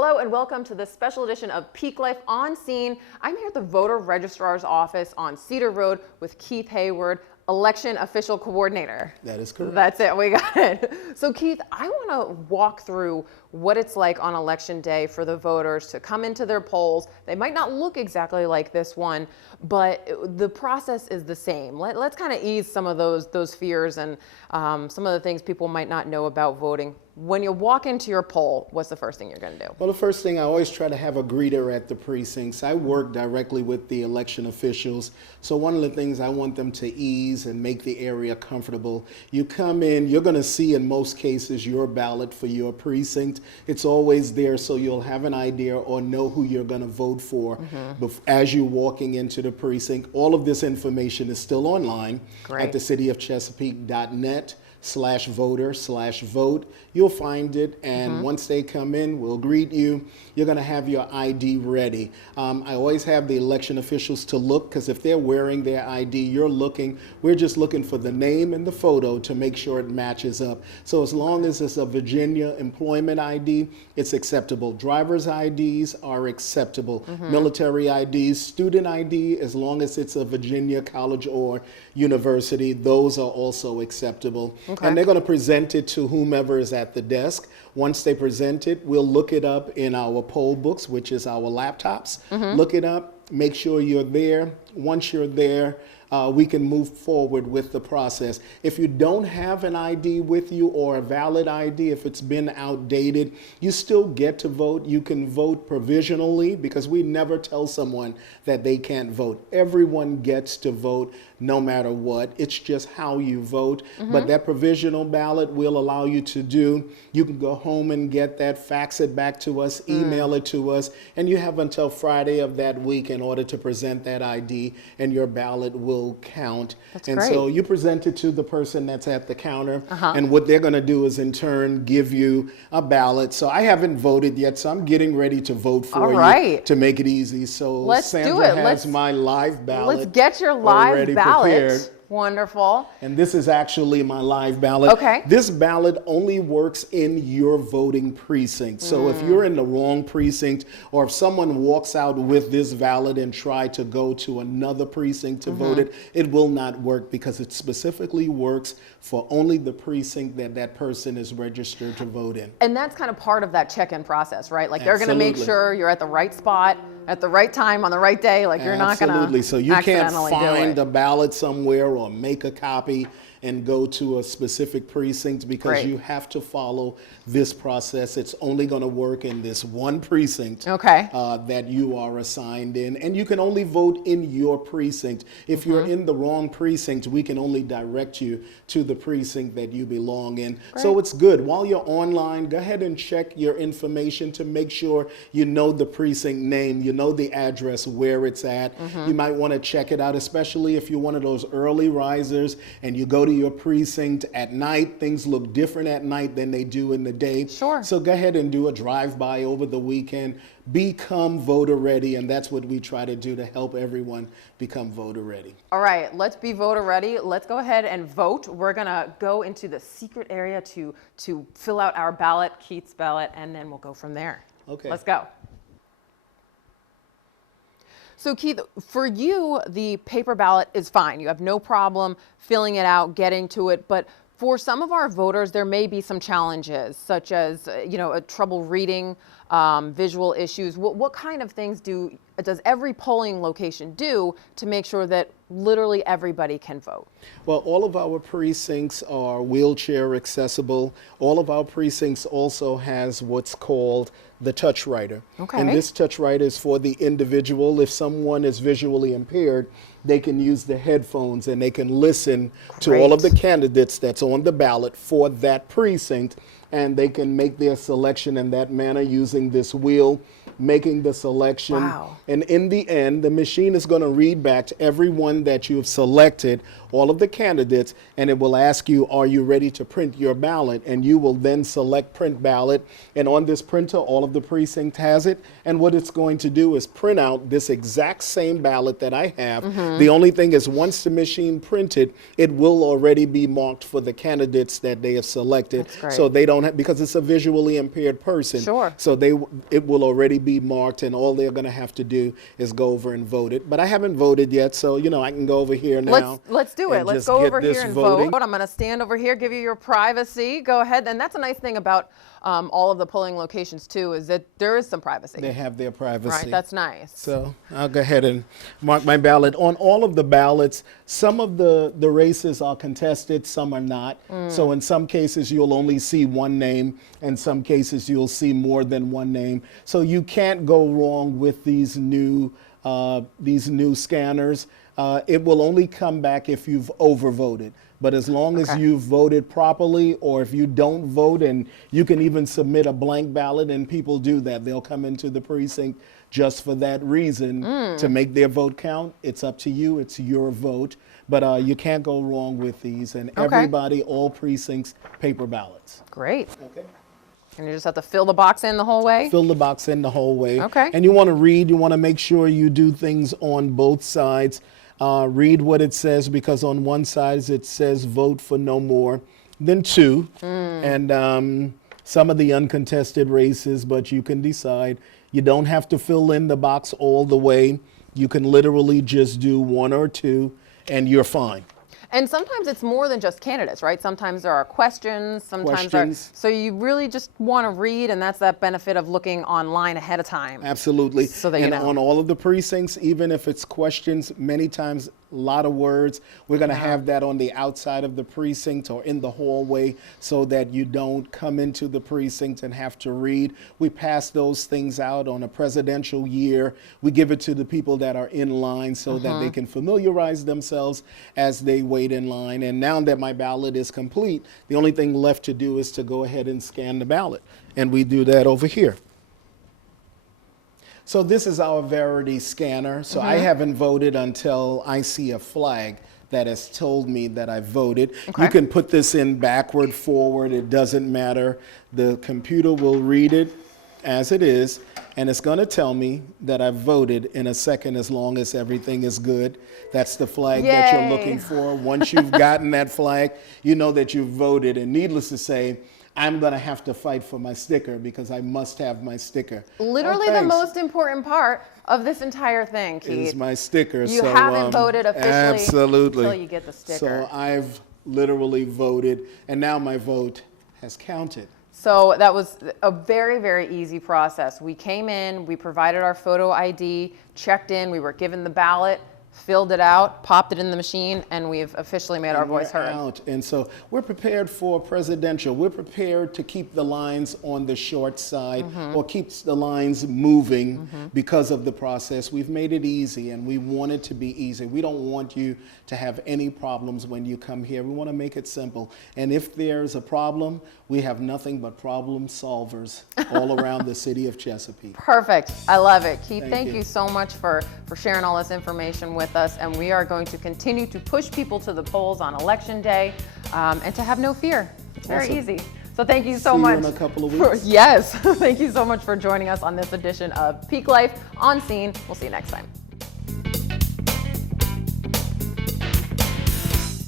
Hello and welcome to this special edition of Peak Life on Scene. I'm here at the Voter Registrar's office on Cedar Road with Keith Heyward, Election Official Coordinator. That is correct. That's it, we got it. So Keith, I want to walk through what it's like on election day for the voters to come into their polls. They might not look exactly like this one, but the process is the same. Let's kind of ease some of those fears and some of the things people might not know about voting. When you walk into your poll, what's the first thing you're going to do? Well, the first thing, I always try to have a greeter at the precincts. I work directly with the election officials, so one of the things I want them to ease and make the area comfortable. You come in, you're going to see in most cases your ballot for your precinct. It's always there, so you'll have an idea or know who you're going to vote for as you're walking into the precinct. All of this information is still online at the cityofchesapeake.net/voter/vote. You'll find it, and once they come in, we'll greet you. You're going to have your ID ready. I always have the election officials to look, because if they're wearing their ID, you're looking. We're just looking for the name and the photo to make sure it matches up. So as long as it's a Virginia employment ID, it's acceptable. Driver's IDs are acceptable. Military IDs, student ID, as long as it's a Virginia college or university, those are also acceptable. And they're going to present it to whomever is at the desk. Once they present it, we'll look it up in our poll books, which is our laptops. Look it up, make sure you're there. Once you're there, we can move forward with the process. If you don't have an ID with you or a valid ID, if it's been outdated, you still get to vote. You can vote provisionally, because we never tell someone that they can't vote. Everyone gets to vote no matter what. It's just how you vote. But that provisional ballot will allow you to do. You can go home and get that, fax it back to us, email it to us, and you have until Friday of that week in order to present that ID, and your ballot will count. That's and great. So you present it to the person that's at the counter, and what they're going to do is in turn give you a ballot. So I haven't voted yet, so I'm getting ready to vote for you to make it easy. So let's Sandra do it. has my live ballot. Let's get your live ballot. Prepared. Wonderful. And this is actually my live ballot. Okay. This ballot only works in your voting precinct. So if you're in the wrong precinct, or if someone walks out with this ballot and try to go to another precinct to vote it, it will not work, because it specifically works for only the precinct that that person is registered to vote in. And that's kind of part of that check-in process, right? Like they're going to make sure you're at the right spot at the right time on the right day. Like you're not going to Absolutely. So you can't find a ballot somewhere or make a copy and go to a specific precinct, because you have to follow this process. It's only going to work in this one precinct that you are assigned in, and you can only vote in your precinct. If you're in the wrong precinct, we can only direct you to the precinct that you belong in. So it's good. While you're online, go ahead and check your information to make sure you know the precinct name, you know the address where it's at. You might want to check it out, especially if you're one of those early risers and you go to your precinct at night. Things look different at night than they do in the day. So go ahead and do a drive-by over the weekend. Become voter ready, and that's what we try to do to help everyone become voter ready. All right, let's be voter ready. Let's go ahead and vote. We're gonna go into the secret area to fill out our ballot, Keith's ballot, and then we'll go from there. Okay. Let's go. So Keith, for you, the paper ballot is fine. You have no problem filling it out, getting to it. But for some of our voters, there may be some challenges, such as trouble reading, visual issues. What kind of things does every polling location do to make sure that literally everybody can vote? Well, all of our precincts are wheelchair accessible. All of our precincts also has what's called the touch writer. And this touch writer is for the individual. If someone is visually impaired, they can use the headphones and they can listen to all of the candidates that's on the ballot for that precinct, and they can make their selection in that manner using this wheel. making the selection. Wow. And in the end, the machine is going to read back to everyone that you have selected, all of the candidates, and it will ask you, are you ready to print your ballot? And you will then select print ballot. And on this printer, all of the precinct has it. And what it's going to do is print out this exact same ballot that I have. The only thing is, once the machine printed, it will already be marked for the candidates that they have selected. That's great. So they don't have, because it's a visually impaired person. Sure. So it will already be marked, and all they're going to have to do is go over and vote it. But I haven't voted yet, so I can go over here now. Let's do it. and Let's just go get over this here and voting. vote. I'm going to stand over here, give you your privacy. Go ahead. And that's a nice thing about all of the polling locations too, is that there is some privacy. They have their privacy. Right. That's nice. So I'll go ahead and mark my ballot. On all of the ballots, some of the races are contested, some are not. So in some cases, you'll only see one name. In some cases, you'll see more than one name. So you can't go wrong with these new scanners. It will only come back if you've overvoted. But as long as you've voted properly, or if you don't vote, and you can even submit a blank ballot, and people do that. They'll come into the precinct just for that reason, to make their vote count. It's up to you. It's your vote. But you can't go wrong with these. And everybody, all precincts, paper ballots. Great. Okay. And you just have to fill the box in the whole way? Fill the box in the whole way. Okay. And you want to read, you want to make sure you do things on both sides. Read what it says, because on one side it says vote for no more than 2. And some of the uncontested races, but you can decide. You don't have to fill in the box all the way. You can literally just do 1 or 2 and you're fine. And sometimes it's more than just candidates, right? Sometimes there are questions, so you really just want to read, and that's that benefit of looking online ahead of time. Absolutely. So that and on all of the precincts, even if it's questions, many times a lot of words, we're going to have that on the outside of the precinct or in the hallway, so that you don't come into the precinct and have to read. We pass those things out on a presidential year. We give it to the people that are in line, so that they can familiarize themselves as they wait in line. And now that my ballot is complete, the only thing left to do is to go ahead and scan the ballot. And we do that over here. So this is our Verity scanner. So I haven't voted until I see a flag that has told me that I voted. You can put this in backward, forward, it doesn't matter. The computer will read it as it is, and it's going to tell me that I voted in a second, as long as everything is good. That's the flag that you're looking for. Once you've gotten that flag, you know that you've voted. And needless to say, I'm going to have to fight for my sticker, because I must have my sticker. Literally the most important part of this entire thing, Keith. Is my sticker. You haven't voted officially absolutely. until you get the sticker. So I've literally voted, and now my vote has counted. So that was a very, very easy process. We came in, we provided our photo ID, checked in, we were given the ballot, filled it out, popped it in the machine, and we've officially made our voice heard. Out. And so we're prepared for presidential. We're prepared to keep the lines on the short side, or keep the lines moving because of the process. We've made it easy, and we want it to be easy. We don't want you to have any problems when you come here. We want to make it simple. And if there's a problem, we have nothing but problem solvers all around the city of Chesapeake. Perfect. I love it. Keith, Thank thank you. you so much for sharing all this information with us. And we are going to continue to push people to the polls on Election Day, and to have no fear. It's very Awesome. easy. So thank you so See much. you in a couple of weeks. Yes. Thank you so much for joining us on this edition of Peak Life on Scene. We'll see you next time.